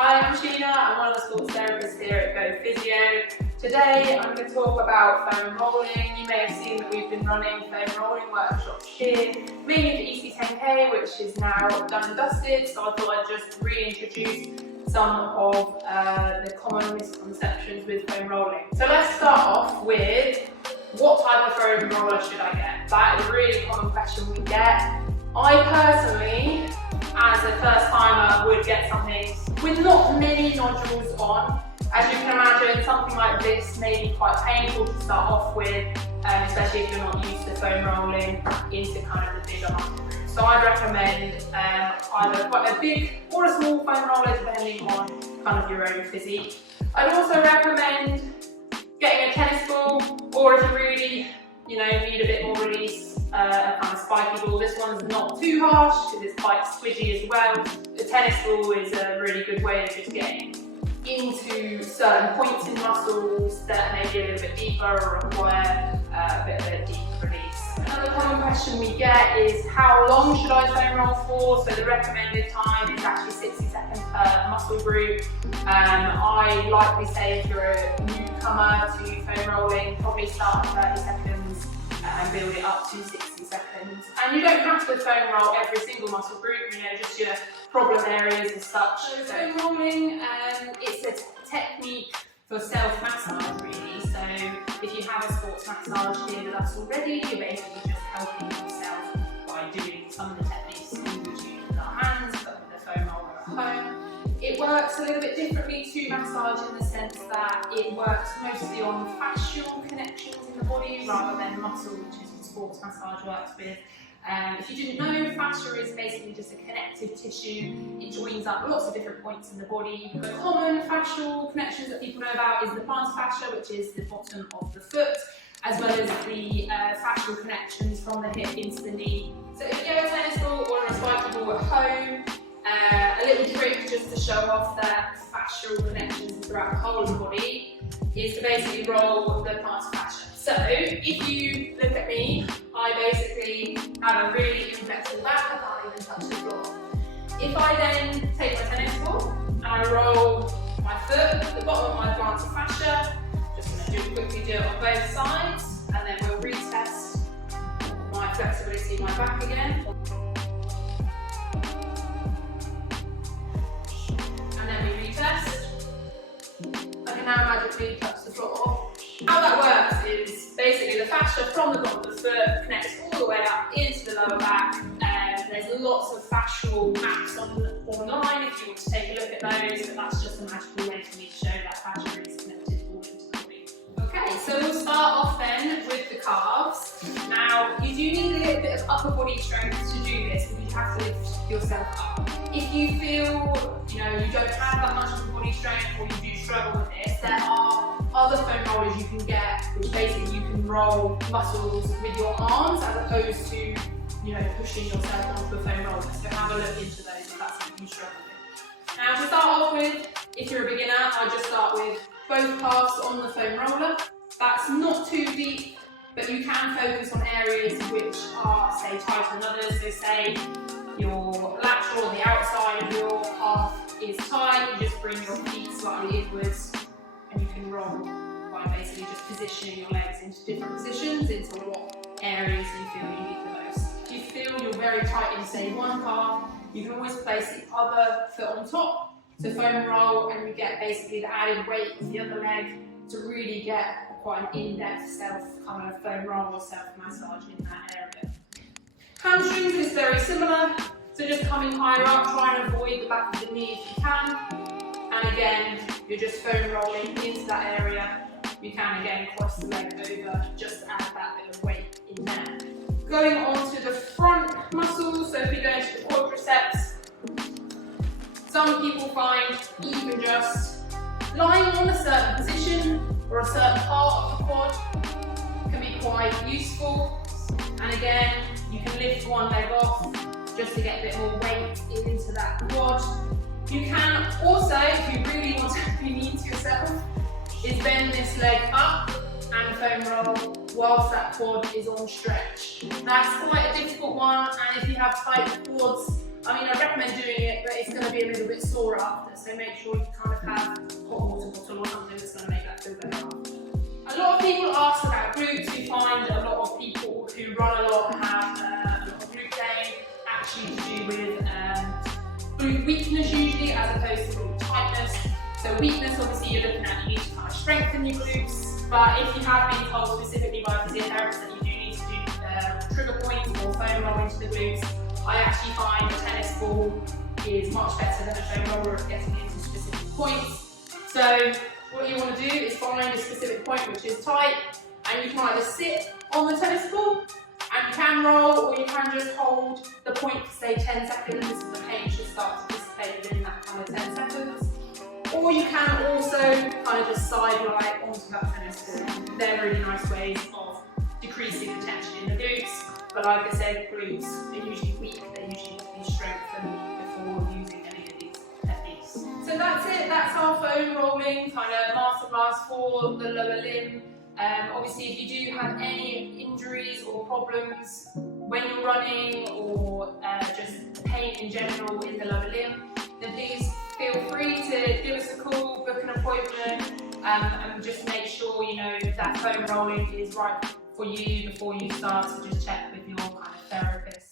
Hi, I'm Sheena. I'm one of the sports therapists here at Go Physio. Today I'm going to talk about foam rolling. You may have seen that we've been running foam rolling workshops here, mainly for EC10K, which is now done and dusted, so I thought I'd just reintroduce some of the common misconceptions with foam rolling. So let's start off with what type of foam roller should I get? That is a really common question we get. I personally, as a first timer, would get something with not many nodules on. As you can imagine, something like this may be quite painful to start off with, especially if you're not used to foam rolling into kind of the bigger muscle groups. So I'd recommend either quite a big or a small foam roller, depending on kind of your own physique. I'd also recommend getting a tennis ball, or if you really, need a bit more release, a kind of spiky ball. This one's not too harsh because it's quite squidgy as well. The tennis ball is a really good way of just getting into certain points in muscles that may be a little bit deeper or require a bit of a deeper release. Another common question we get is how long should I foam roll for? So the recommended time is actually 60 seconds per muscle group. I likely say if you're a newcomer to foam rolling, probably start at 30 seconds and build it up to 60 seconds. And you don't have to foam roll every single muscle group, just your problem areas as such. So foam rolling, it's a technique for self-massage really. So if you have a sports massage here with us already, you're basically just helping yourself by doing some of the techniques we would use with our hands, but with the foam roller at home. It works a little bit differently to massage in the sense that it works mostly on fascial connections in the body rather than muscle, which is what sports massage works with. If you didn't know, fascia is basically just a connective tissue. It joins up lots of different points in the body. The common fascial connections that people know about is the plantar fascia, which is the bottom of the foot, as well as the fascial connections from the hip into the knee. So if you have a tennis ball or a spiky ball at home, a little trick just to show off that fascial connections throughout the whole of the body is to basically roll the plantar fascia. So if you look at me, I basically have a really inflexible back, I can't even touch the floor. If I then take my tennis ball and I roll my foot, the bottom of my plantar fascia, just going to quickly do it on both sides, and then we'll retest my flexibility in my back again. And then we retest. I can now magically touch the floor. How that works is basically the fascia from the bottom of the foot connects all the way up into the lower back. There's lots of fascial maps online if you want to take a look at those, but that's just a magical way for me to show that fascia is connected all into the body. Okay, so we'll start off then with the calves. Now, you do need a little bit of upper body strength to do this because you have to lift yourself up. If you feel, you don't have that much of body strength or you do struggle with this, there are other foam rollers you can get, which basically you can roll muscles with your arms as opposed to, pushing yourself onto a foam roller. So have a look into those if that's something you struggle with. Now to start off with, if you're a beginner, I just start with both calves on the foam roller. That's not too deep, but you can focus on areas which are, say, tighter than others. So say your lateral or the outside of your calf is tight, you just bring your feet slightly inwards and you can roll by basically just positioning your legs into different positions into what areas you feel you need the most. If you feel you're very tight in, say, one calf, you can always place the other foot on top to foam roll, and you get basically the added weight of the other leg to really get quite an in-depth self kind of foam roll or self-massage in that area. Hamstrings is very similar, so just coming higher up, try and avoid the back of the knee if you can. And again, you're just foam rolling into that area. You can again cross the leg over, just add that bit of weight in there. Going on to the front muscles, so if we go into the quadriceps, some people find even just lying on a certain position or a certain part of the quad can be quite useful. And again, you can lift one leg off just to get a bit more weight into that quad. You can also, if you really want to be mean to yourself, is bend this leg up and foam roll whilst that quad is on stretch. That's quite a difficult one, and if you have tight quads, I mean, I recommend doing it, but it's going to be a little bit sore after, so make sure you kind of have hot water bottle or something that's going to make that feel better after. A lot of people ask about glutes. We find a lot of people who run a lot have a lot of glute pain, actually to do with glute weakness usually, as opposed to glute tightness. So weakness, obviously you're looking at, you need to kind of strengthen your glutes, but if you have been told specifically by a physiotherapist that you do need to do trigger points or foam rolling to the glutes, I actually find a tennis ball is much better than a foam roller at getting into specific points. So what you want to do is find a specific point which is tight, and you can either sit on the tennis ball and you can roll, or you can just hold the point for say 10 seconds. The pain should start to dissipate within that kind of 10 seconds. Or you can also kind of just side lie onto that tennis ball. They're really nice ways of decreasing the tension in the glutes. But like I said, glutes are usually weak, they usually need to be strengthened before using any of these techniques. So that's it, that's our foam rolling kind of masterclass for the lower limb. Obviously if you do have any injuries or problems when you're running, or just pain in general in the lower limb, then please feel free to give us a call, book an appointment, and just make sure you know that foam rolling is right for you before you start, so just check with your kind of therapist.